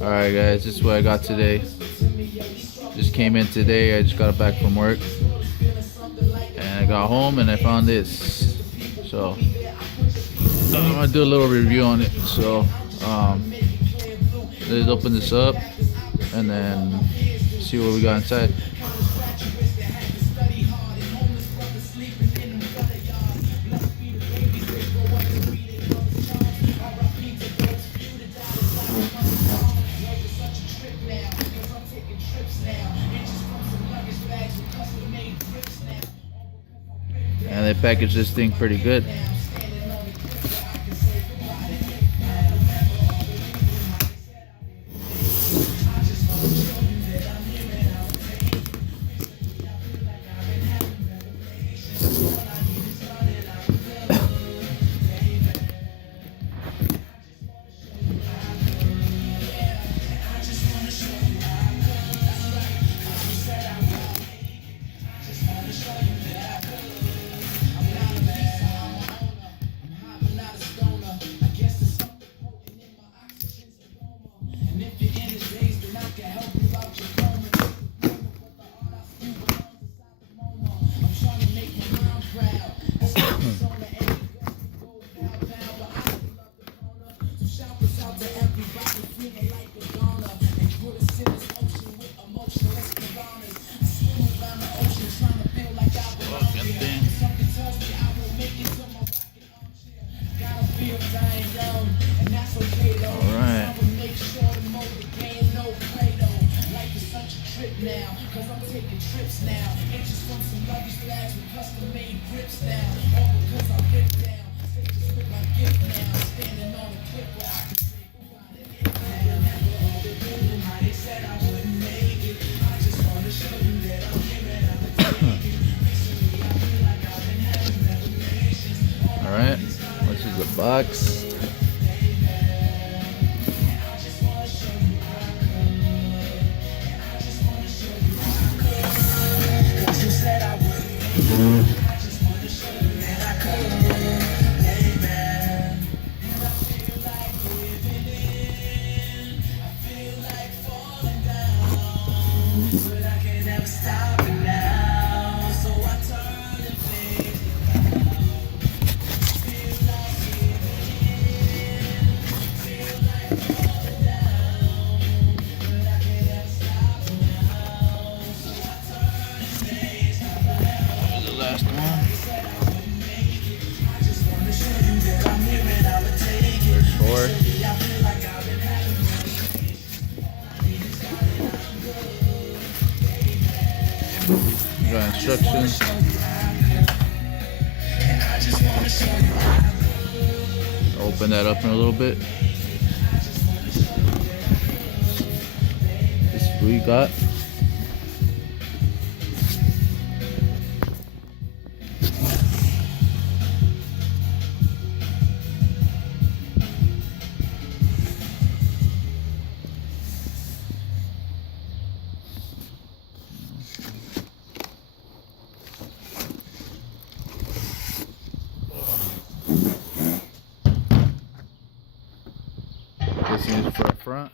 Alright guys, this is what I got today. Just came in today, I just got back from work. And I got home and I found this. So I'm gonna do a little review on it. So let's open this up and then see what we got inside. And they packaged this thing pretty good. Alright, this is the box. Got instructions. Open that up in a little bit. This is what we got. This is for the front.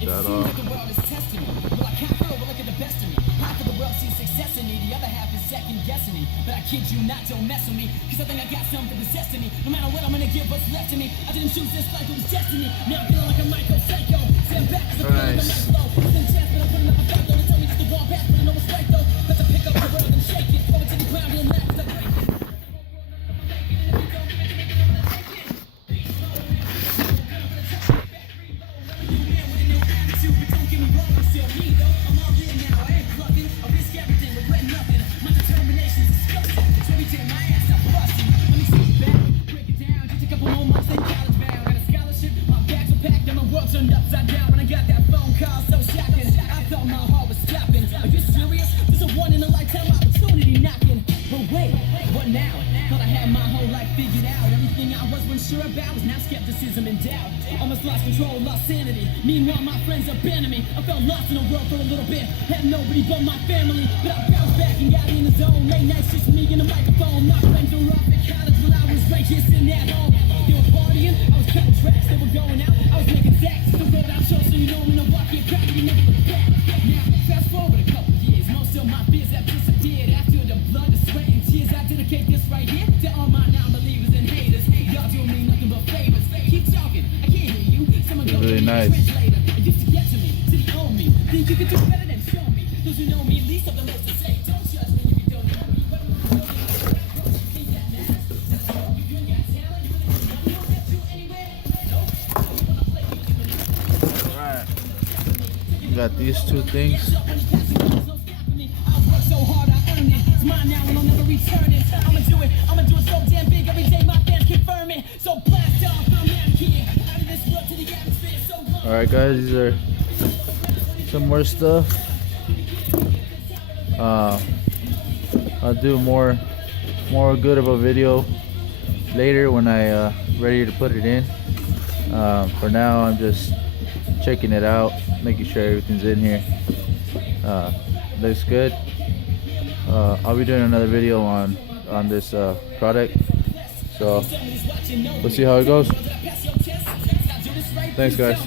That off. Like the world is testing me. Well, I can't feel, but look at the best of me. Half of the world sees success in me, the other half is second guessing me. But I kid you not, don't mess with me, cause I think I got something possessing me. No matter what, I'm gonna give what's left of me. I didn't choose this life, it was destiny. Now I'm feeling like a micro psycho. Stand back, cause I'm feeling the mic flow. Some chance, but I'm putting up a fight, though. They tell me it's the wrong path, but I know it's right, though. Let's pick up the world and shake it. Throw it to the ground, real nice, like break it. Don't get me wrong, I'm still me though. I'm all in now, I ain't plugging sure about was now skepticism and doubt. Almost lost control, lost sanity. Meanwhile, my friends abandoned me. I felt lost in the world for a little bit. Had nobody but my family. But I bounced back and got in the zone. Late nights, just me and a microphone. My friends were off at college while I was right here sitting at home. They were partying, I was cutting tracks. They were going out, I was making stacks. Still rolled out shows, so you know me, no walk here, crack, you never look back. Now, fast forward a couple years. Most of my fears have disappeared. After the blood, the sweat, and tears, I dedicate this right here to all my non-believers and haters. Y'all do me nothing but favors. Keep talking, I can't hear you. Someone go Really to the nice. translator. It used to get to me, till you own me. Think you can do better than show me. Those who know me least have the most to say. Don't judge me if you don't know me. But I'm not think that matters. That's all. You ain't got talent, you really don't know. You don't get to anywhere. Nope. When I play music, when you Alright. We got these two things. so hard I earned it. It's mine now and I'll never return it. I'ma do it so damn big every day my fans confirm it. So blast off, I'm out here. Out of this world to the atmosphere. So Alright guys, these are some more stuff. I'll do more good of a video later when I ready to put it in. For now I'm just checking it out, making sure everything's in here. Looks good. I'll be doing another video on this product, so we'll see how it goes. Thanks guys.